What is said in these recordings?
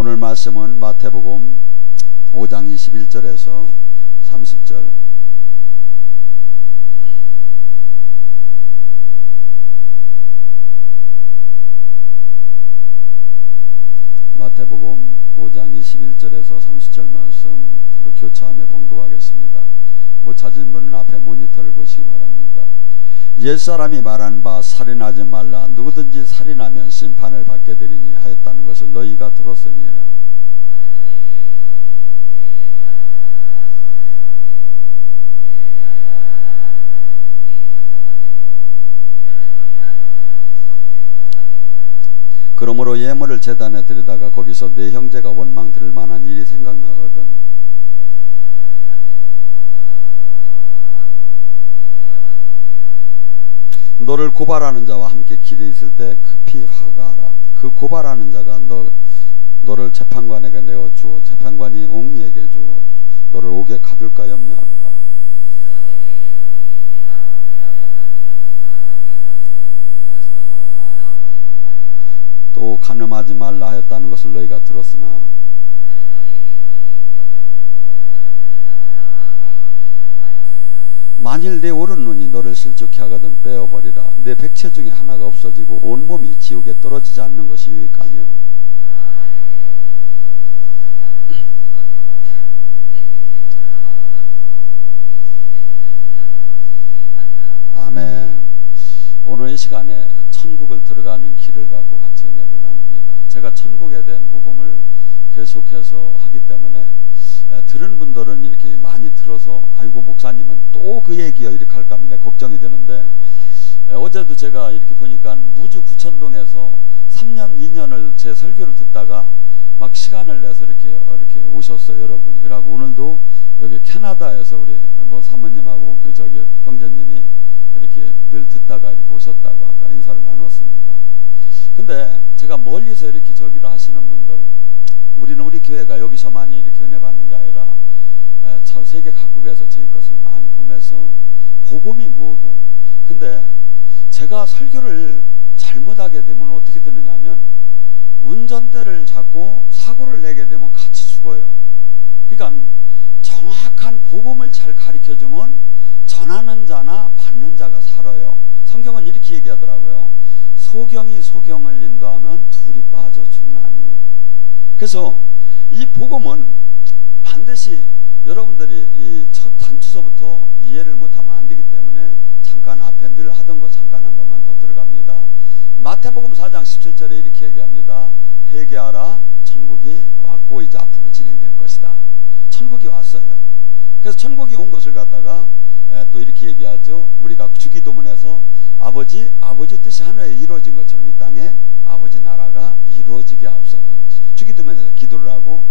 오늘 말씀은 마태복음 5장 21절에서 30절. 마태복음 5장 21절에서 30절 말씀 서로 교차하며 봉독하겠습니다. 못 찾은 분은 앞에 모니터를 보시기 바랍니다. 옛사람이 말한 바 살인하지 말라. 누구든지 살인하면 심판을 받게 되리니 하였다는 것을 너희가 들었으니라. 그러므로 예물을 제단에 드리다가 거기서 내 형제가 원망 들을 만한 일이 생각나거든 너를 고발하는 자와 함께 길에 있을 때 급히 화가하라. 그 고발하는 자가 너를 재판관에게 내어 주어 재판관이 옹리에게 주어 너를 옥에 가둘까 염려하노라. 또 간음하지 말라 하였다는 것을 너희가 들었으나 만일 내 오른 눈이 너를 실족케 하거든 빼어버리라. 내 백체 중에 하나가 없어지고 온몸이 지옥에 떨어지지 않는 것이 유익하며 아멘. 오늘 이 시간에 천국을 들어가는 길을 갖고 같이 은혜를 나눕니다. 제가 천국에 대한 복음을 계속해서 하기 때문에 들은 분들은 이렇게 많이 들어서 아이고 목사님은 또 그 얘기요 이렇게 할까 하면 걱정이 되는데 어제도 제가 이렇게 보니까 무주 구천동에서 3년 2년을 제 설교를 듣다가 막 시간을 내서 이렇게 오셨어요 여러분이. 그러고 오늘도 여기 캐나다에서 우리 뭐 사모님하고 저기 형제님이 이렇게 늘 듣다가 이렇게 오셨다고 아까 인사를 나눴습니다. 근데 제가 멀리서 이렇게 저기를 하시는 분들, 우리는 우리 교회가 여기서만 이렇게 은혜 받는 게 아니라 전 세계 각국에서 저희 것을 많이 보면서 복음이 뭐고, 근데 제가 설교를 잘못하게 되면 어떻게 되느냐 하면 운전대를 잡고 사고를 내게 되면 같이 죽어요. 그러니까 정확한 복음을 잘 가르쳐주면 전하는 자나 받는 자가 살아요. 성경은 이렇게 얘기하더라고요. 소경이 소경을 인도하면 둘이 빠져 죽나니. 그래서 이 복음은 반드시 여러분들이 이 첫 단추서부터 이해를 못하면 안 되기 때문에 잠깐 앞에 늘 하던 거 잠깐 한 번만 더 들어갑니다. 마태복음 4장 17절에 이렇게 얘기합니다. 회개하라, 천국이 왔고 이제 앞으로 진행될 것이다. 천국이 왔어요. 그래서 천국이 온 것을 갖다가 또 이렇게 얘기하죠. 우리가 주기도문에서 아버지 뜻이 하늘에 이루어진 것처럼 이 땅에 아버지 나라가 이루어지게 하옵소서. 주기도문에서 기도를 하고,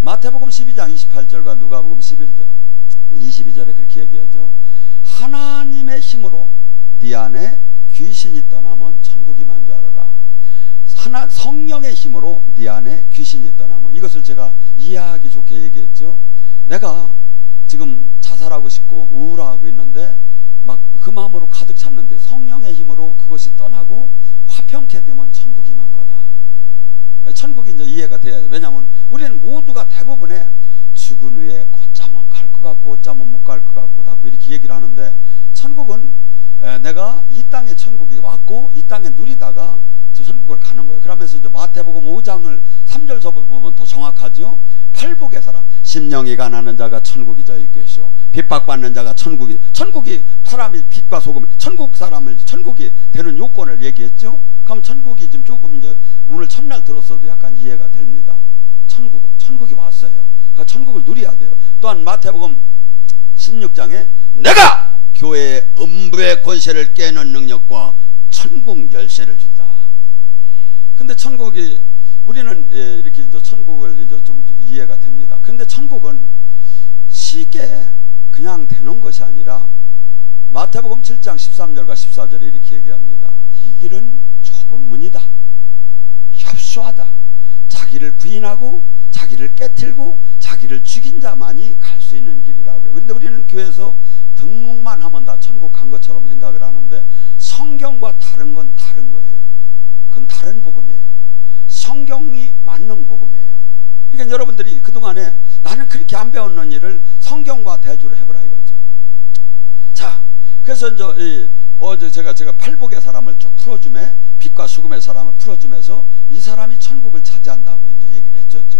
마태복음 12장 28절과 누가복음 11장 22절에 그렇게 얘기하죠. 하나님의 힘으로 네 안에 귀신이 떠나면 천국이 만 줄 알아라. 성령의 힘으로 네 안에 귀신이 떠나면, 이것을 제가 이해하기 좋게 얘기했죠. 내가 지금 자살하고 싶고 우울하고 있는데 막 그 마음으로 가득 찼는데 성령의 힘으로 그것이 떠나고 화평케 되면 천국이 만 거다. 천국이 이제 이해가 돼야 돼. 왜냐하면 우리는 모두가 대부분의 죽은 후에 곧자면 갈 것 같고 곧자면 못 갈 것 같고 자꾸 이렇게 얘기를 하는데, 천국은 내가 이 땅에 천국이 왔고 이 땅에 누리다가 저 천국을 가는 거예요. 그러면서 이제 마태복음 5장을 3절서부터 보면 더 정확하죠. 팔복의 사람, 심령이 가난한 자가 천국이 저희 것이요 핍박받는 자가 천국이 사람이 빛과 소금, 천국 사람을 천국이 되는 요건을 얘기했죠. 그럼 천국이 지금 조금 이제 오늘 첫날 들었어도 약간 이해가 됩니다. 천국이 왔어요. 그러니까 천국을 누려야 돼요. 또한 마태복음 16장에 내가 교회의 음부의 권세를 깨는 능력과 천국 열쇠를 준다. 근데 천국이, 우리는 이렇게 이제 천국을 이제 좀 이해가 됩니다. 근데 천국은 쉽게 그냥 되는 것이 아니라 마태복음 7장 13절과 14절에 이렇게 얘기합니다. 이 길은 좁은 문이다. 협소하다. 자기를 부인하고 자기를 깨트리고 자기를 죽인 자만이 갈 수 있는 길이라고요. 그런데 우리는 교회에서 등록만 하면 다 천국 간 것처럼 생각을 하는데 성경과 다른 건 다른 거예요. 그건 다른 복음이에요. 성경이 맞는 복음이에요. 그러니까 여러분들이 그동안에 나는 그렇게 안 배웠는 일을 성경과 대조를 해보라 이거죠. 자, 그래서 이제 어제 제가 팔복의 사람을 쭉 풀어주매, 빛과 수금의 사람을 풀어주면서 이 사람이 천국을 차지한다고 이제 얘기를 했었죠.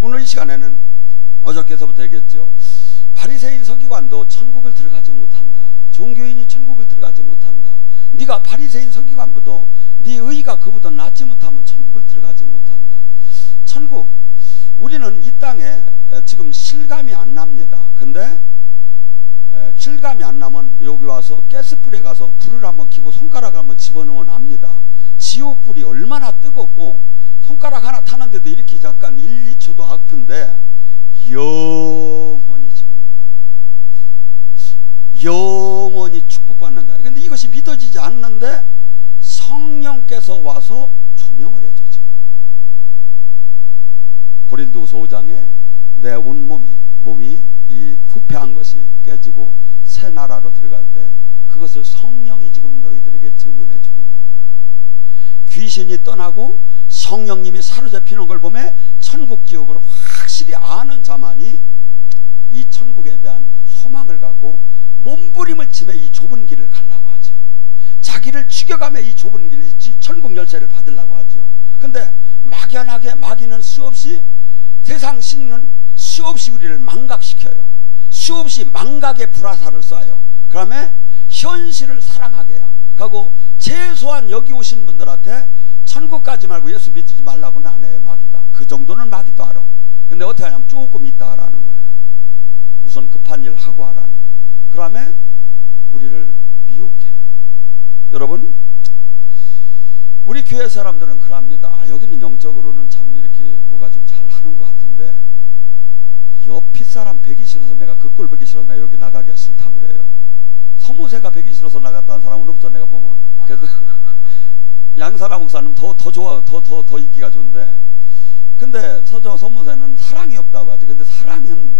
오늘 이 시간에는 어저께서부터 얘기했죠. 바리새인 서기관도 천국을 들어가지 못한다. 종교인이 천국을 들어가지 못한다. 네가 바리새인 서기관보다 네 의가 그보다 낫지 못하면 천국을 들어가지 못한다. 천국, 우리는 이 땅에 지금 실감이 안 납니다. 근데 실감이 안 나면 여기 와서 가스불에 가서 불을 한번 켜고 손가락 한번 집어넣으면 압니다. 지옥불이 얼마나 뜨겁고 손가락 하나 타는데도 이렇게 잠깐 1, 2초도 아픈데 영원히 집어넣는다는 거예요. 영원히 축복받는다. 근데 이것이 믿어지지 않는데 성령께서 와서 조명을 해줘. 지금 고린도후서 5장에 내 온 몸이 이 부패한 것이 깨지고 새 나라로 들어갈 때 그것을 성령이 지금 너희들에게 증언해 주고 있느니라. 귀신이 떠나고 성령님이 사로잡히는 걸 보면 천국 지옥을 확실히 아는 자만이 이 천국에 대한 소망을 갖고 몸부림을 치며 이 좁은 길을 가려고 하죠. 자기를 죽여가며 이 좁은 길, 천국 열쇠를 받으려고 하죠. 근데 막연하게 마귀는 수없이, 세상 신은 수없이 우리를 망각시켜요. 수없이 망각의 불화살을 쏴요. 그러면 현실을 사랑하게 하고 최소한 여기 오신 분들한테 천국까지 말고 예수 믿지 말라고는 안 해요. 마귀가 그 정도는 마귀도 알아. 근데 어떻게 하냐면 조금 있다 하라는 거예요. 우선 급한 일 하고 하라는 거예요. 그러면 우리를 미혹해요. 여러분, 우리 교회 사람들은 그럽니다. 여기는 영적으로는 참 이렇게 뭐가 좀 잘하는 것 같은데 옆 사람 배기 싫어서 내가 그 꼴 배기 싫어서 내가 여기 나가기가 싫다고 그래요. 서무새가 배기 싫어서 나갔다는 사람은 없어. 내가 보면. 그래도 양사라 목사님 더 좋아, 더 인기가 좋은데, 근데 서무새는 사랑이 없다고 하지. 근데 사랑은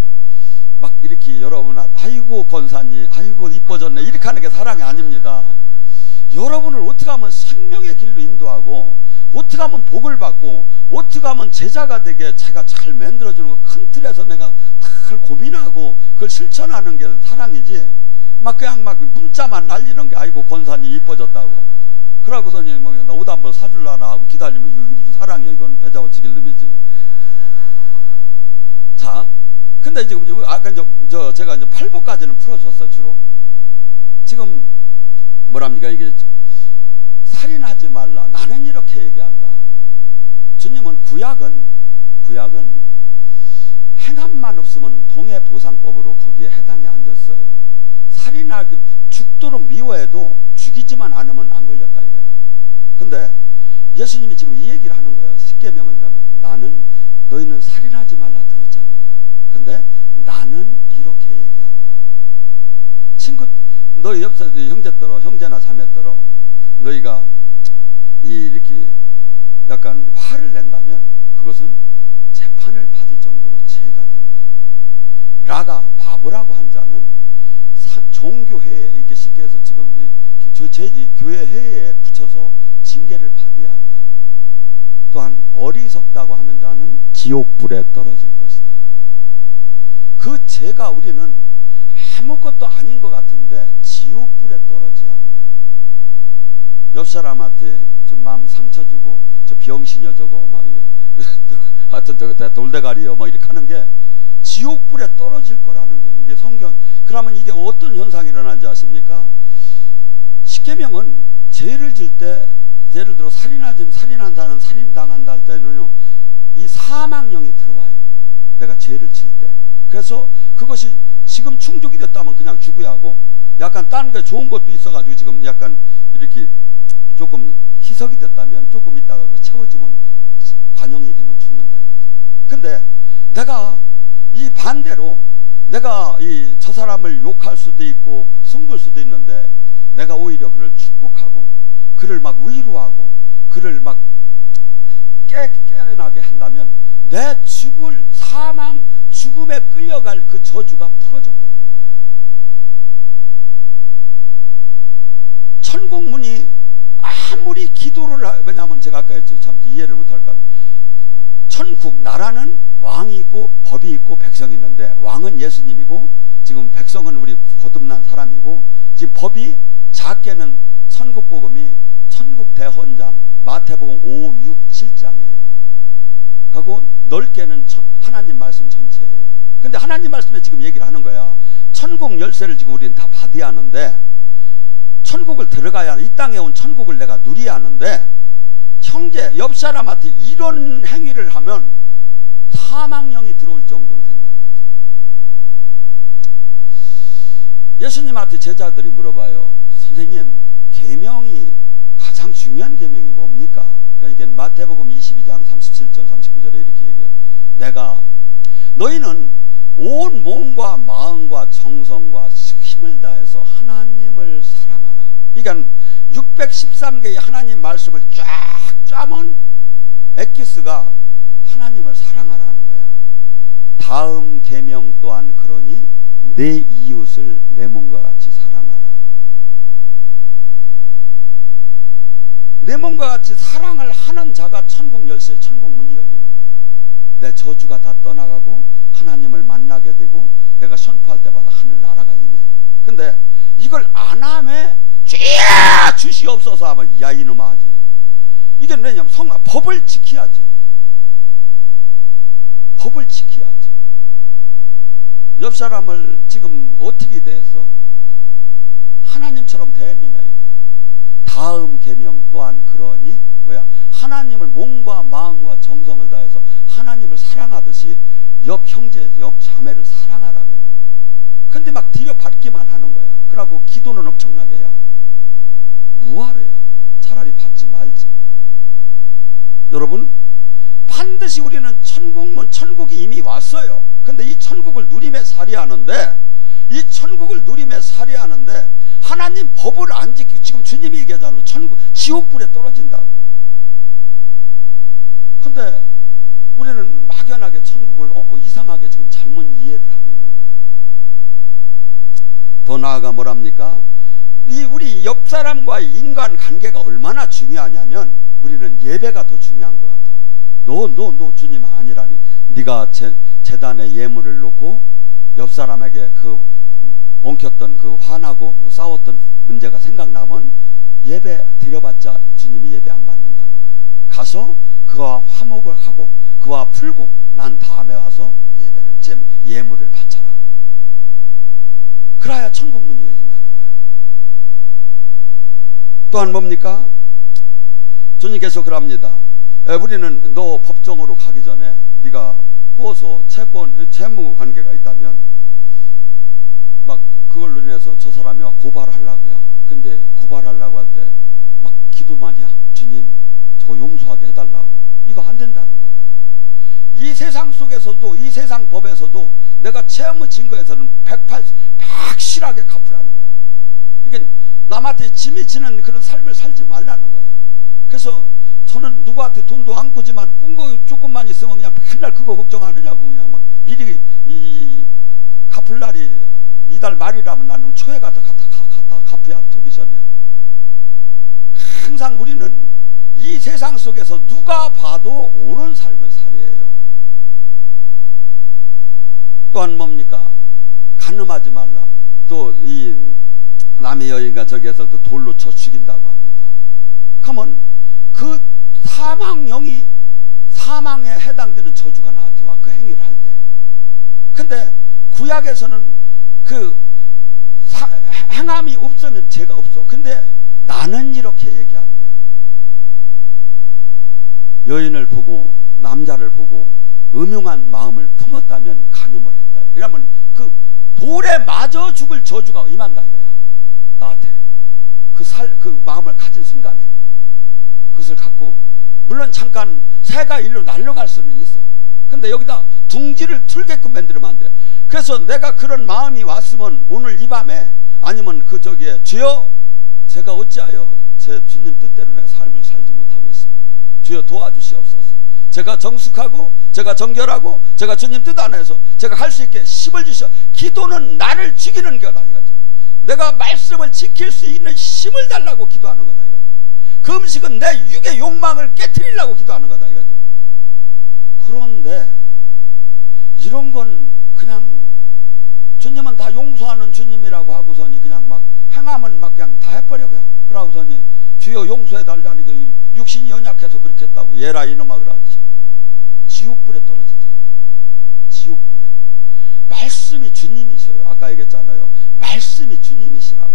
막 이렇게 여러분 아이고 권사님 아이고 이뻐졌네 이렇게 하는 게 사랑이 아닙니다. 여러분을 어떻게 하면 생명의 길로 인도하고 어떻게 하면 복을 받고 어떻게 하면 제자가 되게 제가 잘 만들어주는 거 큰 틀에서 내가 다 고민하고 그걸 실천하는 게 사랑이지, 막 그냥 막 문자만 날리는 게 아이고 권사님 이뻐졌다고 그러고서니 뭐 나 옷 한 벌 사줄라나 하고 기다리면 이거 무슨 사랑이야. 이건 배자고 지길 놈이지. 자, 근데 지금 아까 제가 이제 8복까지는 풀어줬어. 주로 지금 뭐랍니까 이게 살인하지 말라. 나는 이렇게 얘기한다. 주님은 구약은 행함만 없으면 동해보상법으로 거기에 해당이 안 됐어요. 살인하기 죽도록 미워해도 죽이지만 않으면 안 걸렸다 이거야. 근데 예수님이 지금 이 얘기를 하는 거예요. 십계명을 하면 너희는 살인하지 말라 들었지 않느냐. 근데 나는 이렇게 얘기한다. 친구, 너희 옆에 형제들어, 형제나 자매들어, 너희가 이렇게 약간 화를 낸다면 그것은 재판을 받을 정도로 죄가 된다. 라가 바보라고 한 자는 종교회에 이렇게 쉽게 해서 지금 교회 회의에 붙여서 징계를 받아야 한다. 또한 어리석다고 하는 자는 지옥불에 떨어질 것이다. 그 죄가 우리는 아무것도 아닌 것 같은데 지옥불에 떨어져야 한대. 옆 사람한테 좀 마음 상처 주고 저 병신이여 저거 막 이거 하여튼 저거 돌대가리여 막 이렇게 하는 게 지옥불에 떨어질 거라는 게 이게 성경. 그러면 이게 어떤 현상이 일어난지 아십니까? 십계명은 죄를 질 때, 예를 들어 살인한 자는 살인당한다 할 때는요, 이 사망령이 들어와요. 내가 죄를 질 때. 그래서 그것이 지금 충족이 됐다면 그냥 죽어야 하고, 약간 딴 게 좋은 것도 있어가지고 지금 약간 이렇게 조금 희석이 됐다면 조금 있다가 채워지면 관영이 되면 죽는다 이거죠. 근데 내가 이 반대로 내가 저 사람을 욕할 수도 있고 승부할 수도 있는데 내가 오히려 그를 축복하고 그를 막 위로하고 그를 막 깨어나게 한다면 내 죽음에 끌려갈 그 저주가 풀어져 버리는 거예요. 천국 문이 아무리 기도를 왜냐하면 제가 아까 했죠. 참 이해를 못할까. 천국 나라는 왕이 있고 법이 있고 백성이 있는데, 왕은 예수님이고 지금 백성은 우리 거듭난 사람이고, 지금 법이 작게는 천국복음이 천국 대헌장 마태복음 5, 6, 7장이에요. 그리고 넓게는 하나님 말씀 전체예요. 근데 하나님 말씀에 지금 얘기를 하는 거야. 천국 열쇠를 지금 우리는 다 받아야 하는데, 천국을 들어가야 하는, 이 땅에 온 천국을 내가 누려야 하는데, 형제 옆 사람한테 이런 행위를 하면 사망령이 들어올 정도로 된다 이거지. 예수님한테 제자들이 물어봐요. 선생님, 계명이 가장 중요한 계명이 뭡니까? 그러니까 마태복음 22장 37절 39절에 이렇게 얘기해요. 내가 너희는 온 몸과 마음과 정성과 힘을 다해서 하나님을 사랑하라. 그러니까 613개의 하나님 말씀을 쫙 짜면 엑기스가 하나님을 사랑하라는 거야. 다음 계명 또한 그러니 내 이웃을 내 몸과 같이 사랑하라. 내 몸과 같이 사랑을 하는 자가 천국 열쇠, 천국 문이 열리는 거야. 내 저주가 다 떠나가고 하나님을 만나게 되고 내가 선포할 때마다 하늘나라가 임해. 근데 이걸 안 하면 주여 주시옵소서 하면 야 이놈아 하지. 이게 왜냐면 법을 지켜야죠. 법을 지켜야죠. 옆 사람을 지금 어떻게 대했어? 하나님처럼 대했느냐 이거야. 다음 계명 또한 그러니 뭐야? 하나님을 몸과 마음과 정성을 다해서 하나님을 사랑하듯이 옆 형제, 옆 자매를 사랑하라고 했는데, 근데 막 들여받기만 하는 거야. 그러고 기도는 엄청나게 해요. 뭐하래요? 차라리 받지 말지. 여러분, 반드시 우리는 천국이 이미 왔어요. 근데 이 천국을 누림에 살이하는데, 이 천국을 누림에 살이하는데 하나님 법을 안 지키고, 지금 주님이 얘기하잖아요. 지옥불에 떨어진다고. 근데 우리는 막연하게 천국을 이상하게 지금 잘못 이해를 하고 있는 거예요. 더 나아가 뭐랍니까? 우리 옆 사람과의 인간 관계가 얼마나 중요하냐면, 우리는 예배가 더 중요한 것 같아. 너 주님 아니라니. 네가 제단에 예물을 놓고 옆 사람에게 그 엉켰던 그 화나고 뭐 싸웠던 문제가 생각나면 예배 드려봤자 주님이 예배 안 받는다는 거야. 가서 그와 화목을 하고 그와 풀고 난 다음에 와서 예물을 바쳐라. 그래야 천국 문이 열린다는 거예요. 또한 뭡니까? 주님께서 그럽니다. 우리는 너 법정으로 가기 전에 네가 고소, 채무 관계가 있다면 막 그걸로 인해서 저 사람이 막 고발을 하려고요. 근데 고발하려고 할 때 막 기도만 해. 주님 저거 용서하게 해달라고. 이거 안 된다는 거야. 이 세상 속에서도, 이 세상 법에서도 내가 채무 증거에서는 확실하게 갚으라는 거야. 그러니까 남한테 짐이 지는 그런 삶을 살지 말라는 거야. 그래서 저는 누구한테 돈도 안 꾸지만 꾼 거 조금만 있으면 그냥 맨날 그거 걱정하느냐고 그냥 막 미리 갚을 날이 이달 말이라면 나는 초에 갖다 갚아야 두기 전에. 항상 우리는 이 세상 속에서 누가 봐도 옳은 삶을 살이에요. 또한 뭡니까? 간음하지 말라. 또 이 남의 여인과 저기에서 또 돌로 쳐 죽인다고 합니다. 그러면 그 사망령이, 사망에 해당되는 저주가 나한테 와, 그 행위를 할 때. 근데 구약에서는 그 행함이 없으면 죄가 없어. 근데 나는 이렇게 얘기한대요. 여인을 보고 남자를 보고 음흉한 마음을 품었다면 간음을 했다. 왜냐하면 그 돌에 맞아 죽을 저주가 임한다 이거야. 나한테 그 마음을 가진 순간에 그것을 갖고, 물론 잠깐 새가 일로 날아갈 수는 있어. 근데 여기다 둥지를 틀게끔 만들면 안 돼. 그래서 내가 그런 마음이 왔으면 오늘 이 밤에, 아니면 그 저기에 주여 제가 어찌하여 제 주님 뜻대로 내가 삶을 살지 못하고 있습니다. 주여 도와주시옵소서. 제가 정숙하고 제가 정결하고 제가 주님 뜻 안에서 제가 할 수 있게 힘을 주셔. 기도는 나를 죽이는 거다 이거죠. 내가 말씀을 지킬 수 있는 힘을 달라고 기도하는 거다 이거죠. 그 음식은 내 육의 욕망을 깨트리려고 기도하는 거다 이거죠. 그런데 이런 건 그냥 주님은 다 용서하는 주님이라고 하고서니 그냥 막 행하면 막 그냥 다 해버려. 그러고서니 주여 용서해 달라니까 육신이 연약해서 그렇게 했다고. 얘라 이놈아 그러지. 지옥불에 떨어진다. 지옥불에. 말씀이 주님이셔요. 아까 얘기했잖아요. 말씀이 주님이시라고.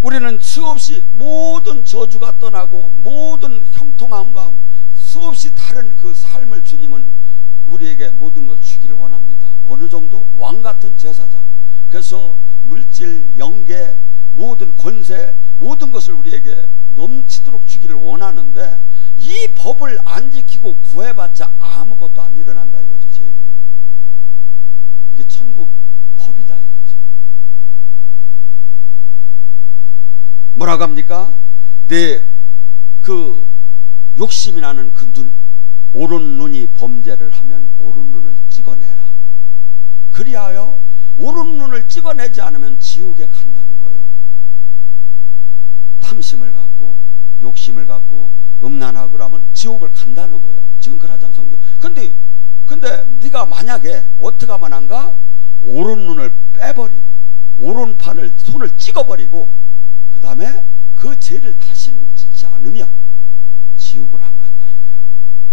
우리는 수없이 모든 저주가 떠나고 모든 형통함과 수없이 다른 그 삶을 주님은 우리에게 모든 걸 주기를 원합니다. 어느 정도? 왕같은 제사장. 그래서 물질, 영계, 모든 권세, 모든 것을 우리에게 넘치도록 주기를 원하는데 이 법을 안 지키고 구해봤자 아무것도 안 일어난다 이거죠. 제 얘기는. 이게 천국 법이다 이거죠. 뭐라고 합니까? 내 그 욕심이 나는 그 눈, 오른 눈이 범죄를 하면 오른 눈을 찍어내라. 그리하여 오른 눈을 찍어내지 않으면 지옥에 간다는 거예요. 탐심을 갖고 욕심을 갖고 음란하고 그러면 지옥을 간다는 거예요. 지금 그러잖아 성경. 근데 네가 만약에 어떻게 하면 안 가? 오른 눈을 빼버리고 오른팔을 손을 찍어버리고 그 다음에 그 죄를 다시는 짓지 않으면 지옥을 안 간다 이거야.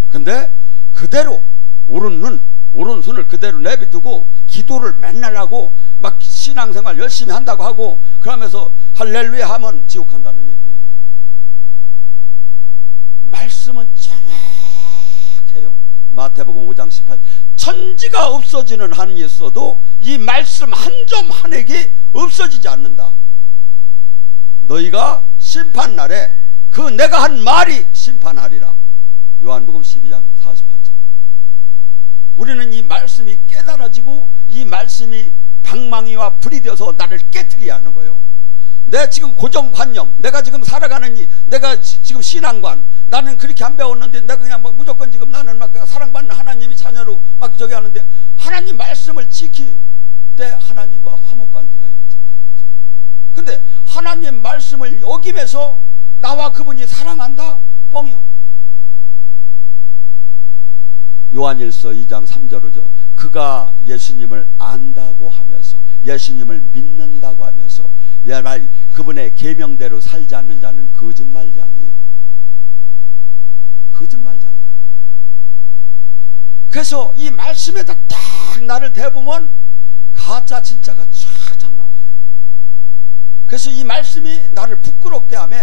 근데 그대로 오른 눈, 오른손을 그대로 내비두고 기도를 맨날 하고 막 신앙생활 열심히 한다고 하고 그러면서 할렐루야 하면 지옥 간다는 얘기예요. 말씀은 정확해요. 마태복음 5장 18. 천지가 없어지는 한이 있어도 이 말씀 한 점 한 획이 없어지지 않는다. 너희가 심판날에 그 내가 한 말이 심판하리라. 요한복음 12장 48절. 우리는 이 말씀이 깨달아지고 이 말씀이 방망이와 불이 되어서 나를 깨트리게 하는 거예요. 내 지금 고정관념, 내가 지금 살아가는 내가 지금 신앙관, 나는 그렇게 안 배웠는데 내가 그냥 막 무조건 지금 나는 막 사랑받는 하나님의 자녀로 막 저기 하는데 하나님 말씀을 지킬 때 하나님과 화목관계가 이루어진다 이거죠. 근데 하나님 말씀을 여기면서 나와 그분이 사랑한다? 뻥이요. 요한일서 2장 3절로죠. 그가 예수님을 안다고 하면서 예수님을 믿는다고 하면서 말 그분의 계명대로 살지 않는 자는 거짓말장이요. 거짓말장이라는 거예요. 그래서 이 말씀에다 딱 나를 대보면 가짜 진짜가 쫙쫙 나와요. 그래서 이 말씀이 나를 부끄럽게 하며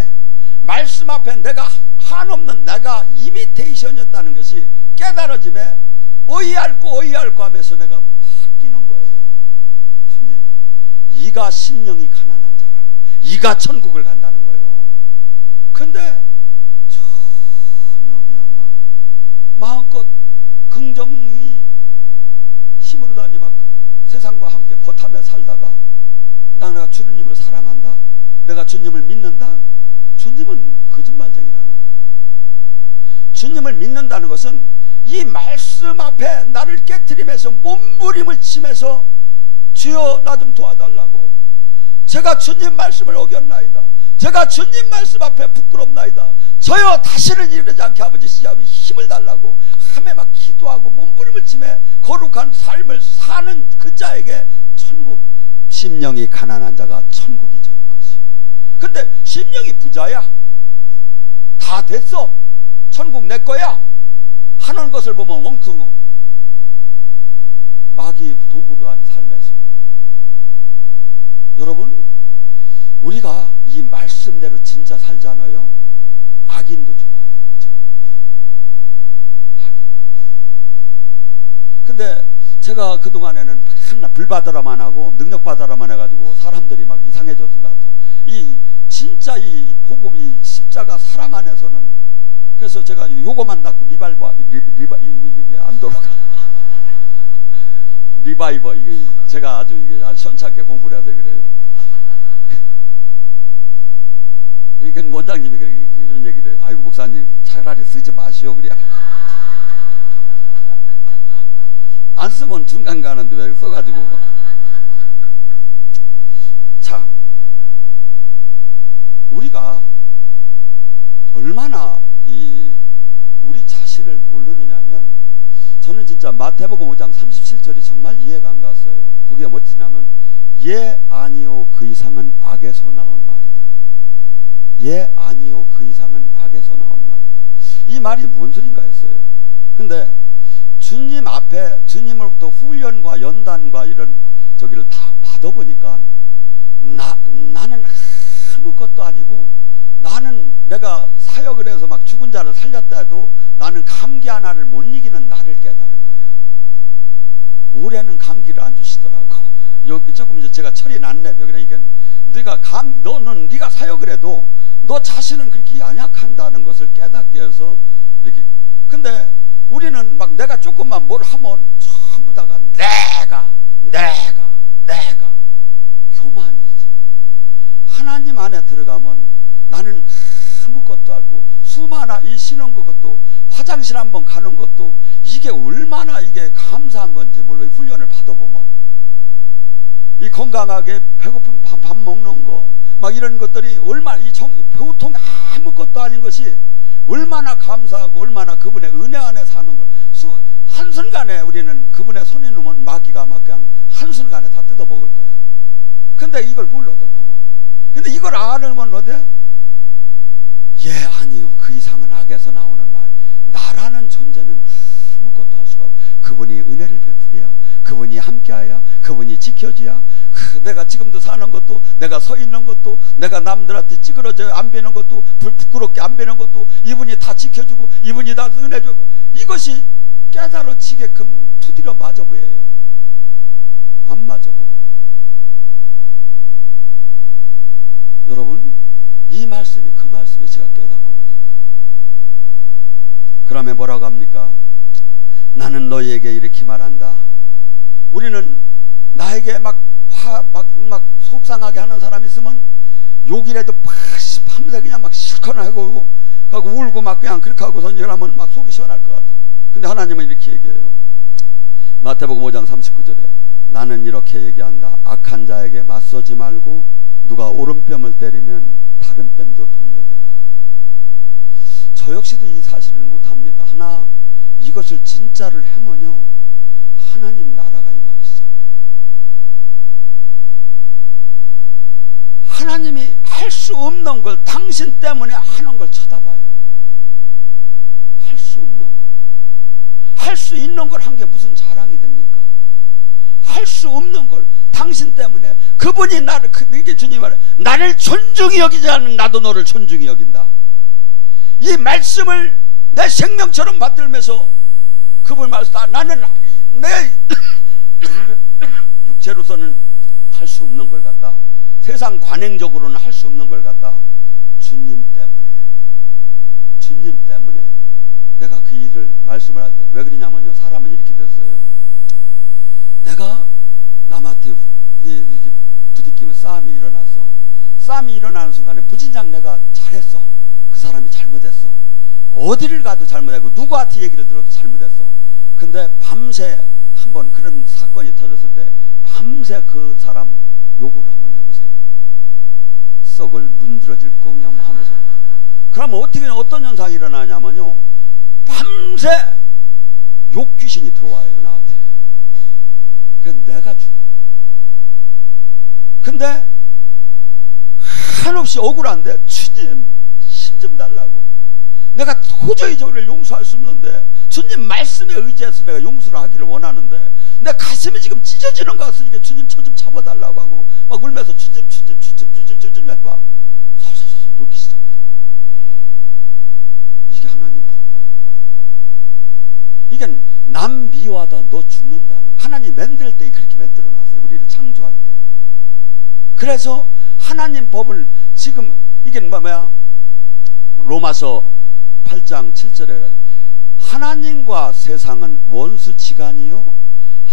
말씀 앞에 내가 한없는 내가 이미테이션이었다는 것이 깨달아짐에 어이할고 하면서 내가 바뀌는 거예요. 주님, 이가 심령이 가난한 자라는 거예요. 이가 천국을 간다는 거예요. 근데 전혀 그냥 막 마음껏 긍정히 힘으로 다니 막 세상과 함께 보타며 살다가 내가 주님을 사랑한다, 내가 주님을 믿는다. 주님은 거짓말쟁이라는 거예요. 주님을 믿는다는 것은 이 말씀 앞에 나를 깨트리면서 몸부림을 치면서 주여 나 좀 도와달라고, 제가 주님 말씀을 어겼나이다, 제가 주님 말씀 앞에 부끄럽나이다, 저여 다시는 이러지 않게 아버지 시합이 힘을 달라고 하며 막 기도하고 몸부림을 치며 거룩한 삶을 사는 그 자에게 천국, 심령이 가난한 자가 천국이 저일 것이에요. 근데 심령이 부자야, 다 됐어, 천국 내 거야 하는 것을 보면 엉뚱 마귀의 도구로 다닌 삶에서, 여러분 우리가 이 말씀대로 진짜 살잖아요. 악인도 좋아해요. 제가 악인도. 근데 제가 그동안에는 맨날 불받으라만 하고 능력받으라만 해가지고 사람들이 막 이상해졌던 것 같아. 이 진짜 이 복음, 이 십자가 사랑 안에서는, 그래서 제가 요거만 닫고 리바이버 이게 안 돌아가. 리바이버 이게 제가 아주 이게 아주 선착게 공부를 해서 그래요. 그러니까 원장님이 이런 얘기를 해요. 아이고 목사님 차라리 쓰지 마시오 그래. 안 쓰면 중간 가는데 왜 써가지고. 자, 우리가 얼마나 우리 자신을 모르느냐면, 저는 진짜 마태복음 5장 37절이 정말 이해가 안 갔어요. 거기에 뭐 쓰냐면 예 아니요 그 이상은 악에서 나온 말이다. 예 아니요 그 이상은 악에서 나온 말이다. 이 말이 뭔 소린가 했어요. 근데 주님 앞에 주님으로부터 훈련과 연단과 이런 저기를 다 받아보니까 나는 아무것도 아니고, 나는 내가 사역을 해서 막 죽은 자를 살렸다 해도 나는 감기 하나를 못 이기는 나를 깨달은 거야. 올해는 감기를 안 주시더라고. 여기 조금 이제 제가 철이 났네. 그러니까 너는 네가 사역을 해도 너 자신은 그렇게 연약한다는 것을 깨닫게 해서 이렇게. 근데 우리는 막 내가 조금만 뭘 하면 전부 다가 내가 교만이죠. 하나님 안에 들어가면 나는 아무것도 알고, 수많아 이 쉬는 것도, 화장실 한번 가는 것도 이게 얼마나 이게 감사한 건지 몰라요. 훈련을 받아보면 이 건강하게 배고픈 밥 먹는 거 막 이런 것들이 얼마나 보통 아무것도 아닌 것이 얼마나 감사하고, 얼마나 그분의 은혜 안에 사는 걸 한순간에 우리는 그분의 손에 놓으면 마귀가 막 그냥 한순간에 다 뜯어 먹을 거야. 근데 이걸 뭘로 덮으면, 근데 이걸 알면 어때? 예 아니요 그 이상은 악에서 나오는 말. 나라는 존재는 아무것도 할 수가 없고, 그분이 은혜를 베풀어야, 그분이 함께하야, 그분이 지켜줘야, 내가 지금도 사는 것도, 내가 서 있는 것도, 내가 남들한테 찌그러져 안 베는 것도, 부끄럽게 안 베는 것도 이분이 다 지켜주고, 이분이 다 은혜 주고, 이것이 깨달아지게끔 두드려 맞아 보여요. 안 맞아 보고. 여러분, 이 말씀이 그 말씀이 제가 깨닫고 보니까, 그러면 뭐라고 합니까? 나는 너희에게 이렇게 말한다. 우리는 나에게 막 속상하게 하는 사람이 있으면 욕이라도 밤새 그냥 막 실컷 하고 울고 막 그냥 그렇게 하고 선지하면 막 속이 시원할 것 같아. 근데 하나님은 이렇게 얘기해요. 마태복음 5장 39절에 나는 이렇게 얘기한다. 악한 자에게 맞서지 말고 누가 오른뺨을 때리면 다른 뺨도 돌려대라. 저 역시도 이 사실을 못합니다. 하나 이것을 진짜를 하면요, 하나님 나라가 임하기 시작해요. 하나님이 할 수 없는 걸 당신 때문에 하는 걸 쳐다봐요. 할 수 없는 걸. 할 수 있는 걸 한 게 무슨 자랑이 됩니까? 할 수 없는 걸 당신 때문에, 그분이 나를, 이게 주님 말해, 나를 존중히 여기지 않는 나도 너를 존중히 여긴다. 이 말씀을 내 생명처럼 받들면서 그분 말씀, 나는 내 육체로서는 할 수 없는 걸 갖다, 세상 관행적으로는 할 수 없는 걸 갖다 주님 때문에 내가 그 일을 말씀을 할 때, 왜 그러냐면요, 사람은 이렇게 됐어요. 내가 남한테 이렇게 부딪히면 싸움이 일어났어. 싸움이 일어나는 순간에 무진장 내가 잘했어. 그 사람이 잘못했어. 어디를 가도 잘못하고 누구한테 얘기를 들어도 잘못했어. 근데 밤새 한번 그런 사건이 터졌을 때 밤새 그 사람 욕을 한번 해보세요. 썩을 문드러질 거 그냥 하면서. 그러면 어떻게, 어떤 현상이 일어나냐면요, 밤새 욕 귀신이 들어와요 나한테. 그래서 내가 죽어. 근데 한없이 억울한데, 주님 힘 좀 달라고. 내가 도저히 저를 용서할 수 없는데 주님 말씀에 의지해서 내가 용서를 하기를 원하는데 내 가슴이 지금 찢어지는 것 같으니까 주님 저 좀 잡아달라고 하고 막 울면서 주님 해봐. 서서서 놓기 시작해요. 이게 하나님 법이에요. 이게 남 미워하다 너 죽는다는 거. 하나님 만들 때 그렇게 만들어 놨어요. 우리를 창조할 때. 그래서 하나님 법을 지금 이게 뭐야? 로마서 8장 7절에 하나님과 세상은 원수지간이요,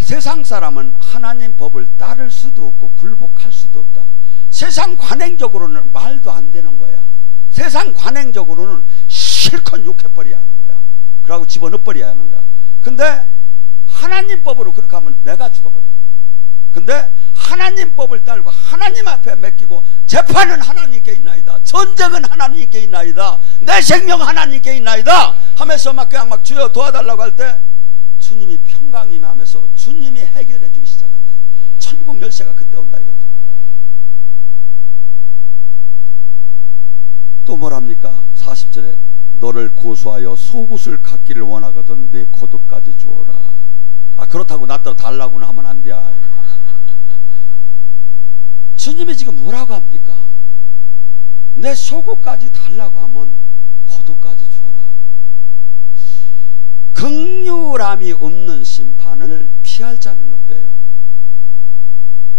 세상 사람은 하나님 법을 따를 수도 없고 굴복할 수도 없다. 세상 관행적으로는 말도 안 되는 거야. 세상 관행적으로는 실컷 욕해버려야 하는 거야. 그러고 집어넣어버려야 하는 거야. 근데 하나님 법으로 그렇게 하면 내가 죽어버려. 근데 하나님 법을 따르고 하나님 앞에 맡기고 재판은 하나님께 있나이다, 전쟁은 하나님께 있나이다, 내 생명 하나님께 있나이다 하면서 막 그냥 막 주여 도와달라고 할 때 주님이 평강이며 하면서 주님이 해결해 주기 시작한다. 천국 열쇠가 그때 온다 이거죠. 또 뭐랍니까? 40절에 너를 고소하여 속옷을 갖기를 원하거든 내 겉옷까지 주어라. 아, 그렇다고 나더러 달라고는 하면 안 돼. 주님이 지금 뭐라고 합니까? 내 속옷까지 달라고 하면 겉옷까지 주어라. 긍휼함이 없는 심판을 피할 자는 없대요.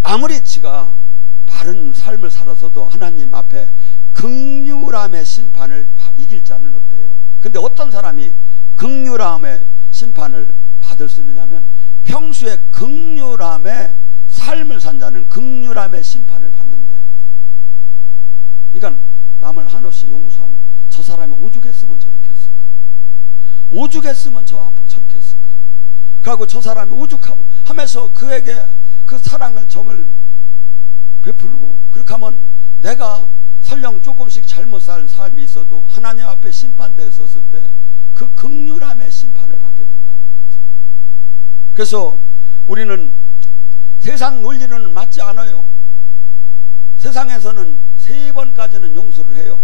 아무리 지가 바른 삶을 살아서도 하나님 앞에 긍휼함의 심판을 이길 자는 없대요. 근데 어떤 사람이 긍휼함의 심판을 받을 수 있느냐면 평소에 긍휼함의 삶을 산 자는 긍휼함의 심판을 받는데, 그러니까 남을 한없이 용서하는, 저 사람이 오죽했으면 저렇게 했을까, 오죽했으면 저렇게 했을까, 그리고 저 사람이 오죽하면서 그에게 그 사랑을 정을 베풀고, 그렇게 하면 내가 설령 조금씩 잘못 살 삶이 있어도 하나님 앞에 심판대에 섰을 때 그 긍휼함의 심판을 받게 된다는 거죠. 그래서 우리는 세상 논리는 맞지 않아요. 세상에서는 3번까지는 용서를 해요.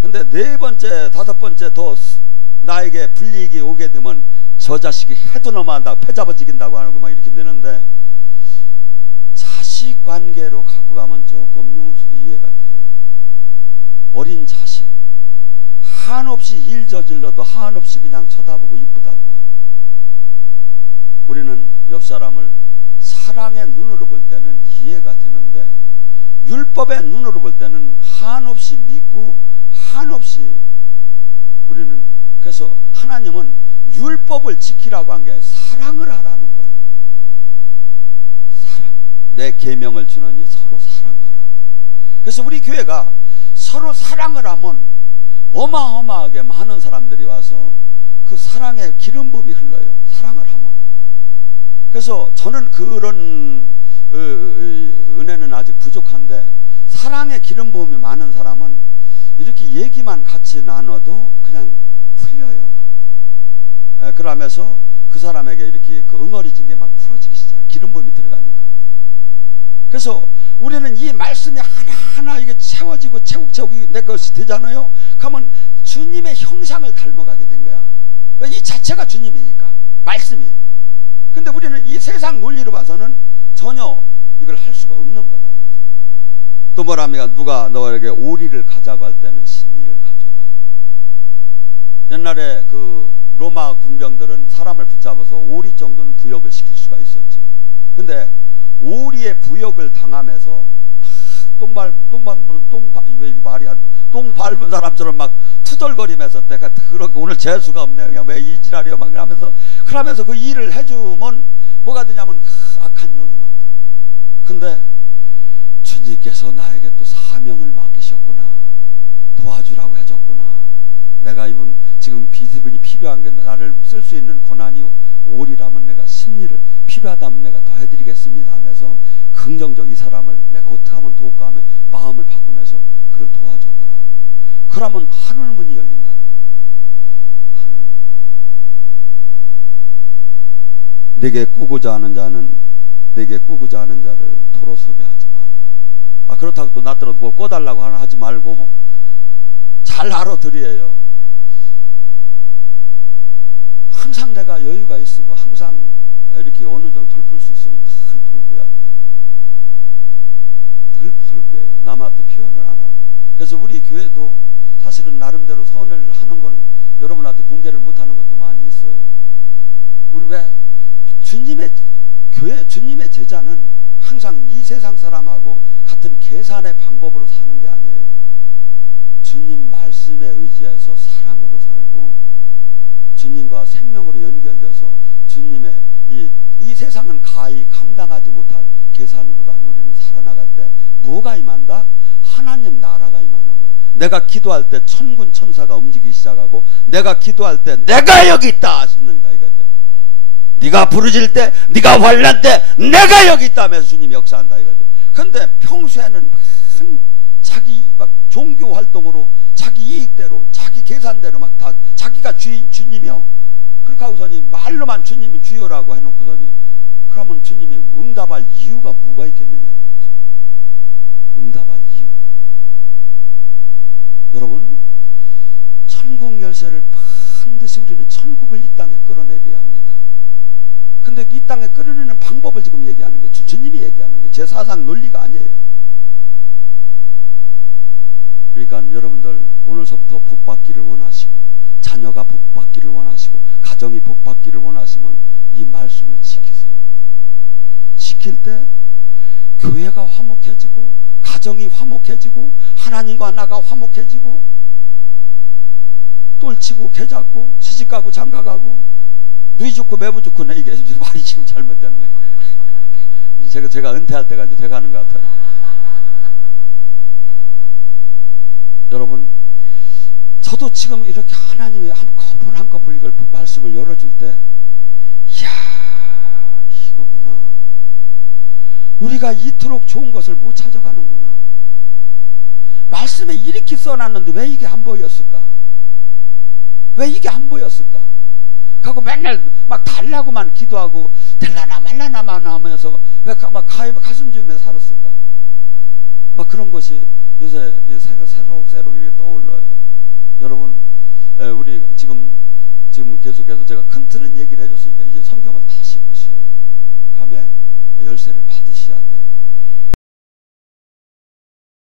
근데 4번째, 5번째 더 나에게 불이익이 오게 되면 저 자식이 해도 넘어간다, 패잡아지긴다고 하고 막 이렇게 되는데, 자식 관계로 갖고 가면 조금 이해가 돼요. 어린 자식 한없이 일 저질러도 한없이 그냥 쳐다보고 이쁘다고 하는, 우리는 옆 사람을 사랑의 눈으로 볼 때는 이해가 되는데 율법의 눈으로 볼 때는 한없이 믿고 한없이 우리는, 그래서 하나님은 율법을 지키라고 한 게 사랑을 하라는 거예요. 사랑을, 내 계명을 주노니 서로 사랑하라. 그래서 우리 교회가 서로 사랑을 하면 어마어마하게 많은 사람들이 와서 그 사랑의 기름 부음이 흘러요. 사랑을 하면. 그래서 저는 그런 은혜는 아직 부족한데, 사랑의 기름 부음이 많은 사람은 이렇게 얘기만 같이 나눠도 그냥 풀려요. 막. 그러면서 그 사람에게 이렇게 그 응어리진 게 막 풀어지기 시작, 기름 부음이 들어가니까. 그래서 우리는 이 말씀이 하나하나 이게 채워지고 채우고 내 것이 되잖아요. 그러면 주님의 형상을 닮아가게 된 거야. 이 자체가 주님이니까, 말씀이. 근데 우리는 이 세상 논리로 봐서는 전혀 이걸 할 수가 없는 거다 이거죠. 또 뭐랍니까? 누가 너에게 오리를 가자고 할 때는 신리를 가져라. 옛날에 그 로마 군병들은 사람을 붙잡아서 오리 정도는 부역을 시킬 수가 있었죠. 근데 오리의 부역을 당하면서 똥 밟은 사람처럼 막 투덜거리면서 내가 그렇게 오늘 재수가 없네, 그냥 왜 이 지랄이야 막 이러면서, 그러면서 그 일을 해주면 뭐가 되냐면 악한 영이 막 들어. 근데 주님께서 나에게 또 사명을 맡기셨구나, 도와주라고 해줬구나, 내가 지금 이분이 필요한 게 나를 쓸 수 있는 고난이 오리라면 내가 심리를 필요하다면 내가 더 해드리겠습니다 하면서 긍정적 이 사람을 내가 어떻게 하면 도울까 하며 마음을 바꾸면서 그를 도와줘봐라. 그러면 하늘문이 열린다는 거예요. 하늘문. 내게 꾸고자 하는 자를 도로 서게 하지 말라. 아, 그렇다고 또 나더러 뭐 꿔달라고 하지 말고 잘 알아들여요. 항상 내가 여유가 있고 항상 이렇게 어느 정도 돌볼 수 있으면 늘 돌봐야 돼요. 늘 돌봐요. 남한테 표현을 안 하고. 그래서 우리 교회도 사실은 나름대로 선을 하는 걸 여러분한테 공개를 못 하는 것도 많이 있어요. 우리 왜 주님의 교회, 주님의 제자는 항상 이 세상 사람하고 같은 계산의 방법으로 사는 게 아니에요. 주님 말씀에 의지해서 사랑으로 살고 주님과 생명으로 연결돼서 주님의 이 세상은 가히 감당하지 못할 계산으로도 아니 우리는 살아나갈 때 뭐가 임한다? 하나님 나라가 임하는 거예요. 내가 기도할 때 천군 천사가 움직이기 시작하고 내가 기도할 때 내가 여기 있다 하시는 거다 이거죠. 네가 부르질 때, 네가 환난 때 내가 여기 있다면서 주님이 역사한다 이거죠. 근데 평소에는 자기 막 종교 활동으로 자기 이익대로 자기 계산대로 막 다 자기가 주님이요. 그렇게 하고서니 말로만 주님이 주여라고 해놓고서니 그러면 주님이 응답할 이유가 뭐가 있겠느냐 이거죠. 응답할 이유가. 여러분, 천국 열쇠를 반드시 우리는 천국을 이 땅에 끌어내려야 합니다. 근데 이 땅에 끌어내는 방법을 지금 얘기하는 거예요. 주님이 얘기하는 거예요. 제 사상 논리가 아니에요. 그러니까 여러분들 오늘서부터 복받기를 원하시고 자녀가 복받기를 원하시고 가정이 복받기를 원하시면 이 말씀을 지키세요. 지킬 때 교회가 화목해지고 가정이 화목해지고 하나님과 나가 화목해지고 똘치고 개잡고 시집가고 장가가고 누이 좋고 매부 좋고 나 이게 말이 지금 잘못됐네. 제가 은퇴할 때가 이제 돼가는 것 같아요. 여러분, 저도 지금 이렇게 하나님이 한 거풀 이걸 말씀을 열어줄 때, 이야, 이거구나. 우리가 이토록 좋은 것을 못 찾아가는구나. 말씀에 이렇게 써놨는데 왜 이게 안 보였을까? 왜 이게 안 보였을까? 하고 맨날 막 달라고만 기도하고 될라나 말라나만 하면서 왜 막 가슴 주며 살았을까? 막 그런 것이 요새 새록새록 이렇게 떠올라요. 여러분, 우리 지금 계속해서 제가 큰 틀은 얘기를 해줬으니까 이제 성경을 다시 보셔요. 그다음에 열쇠를 받으셔야 돼요.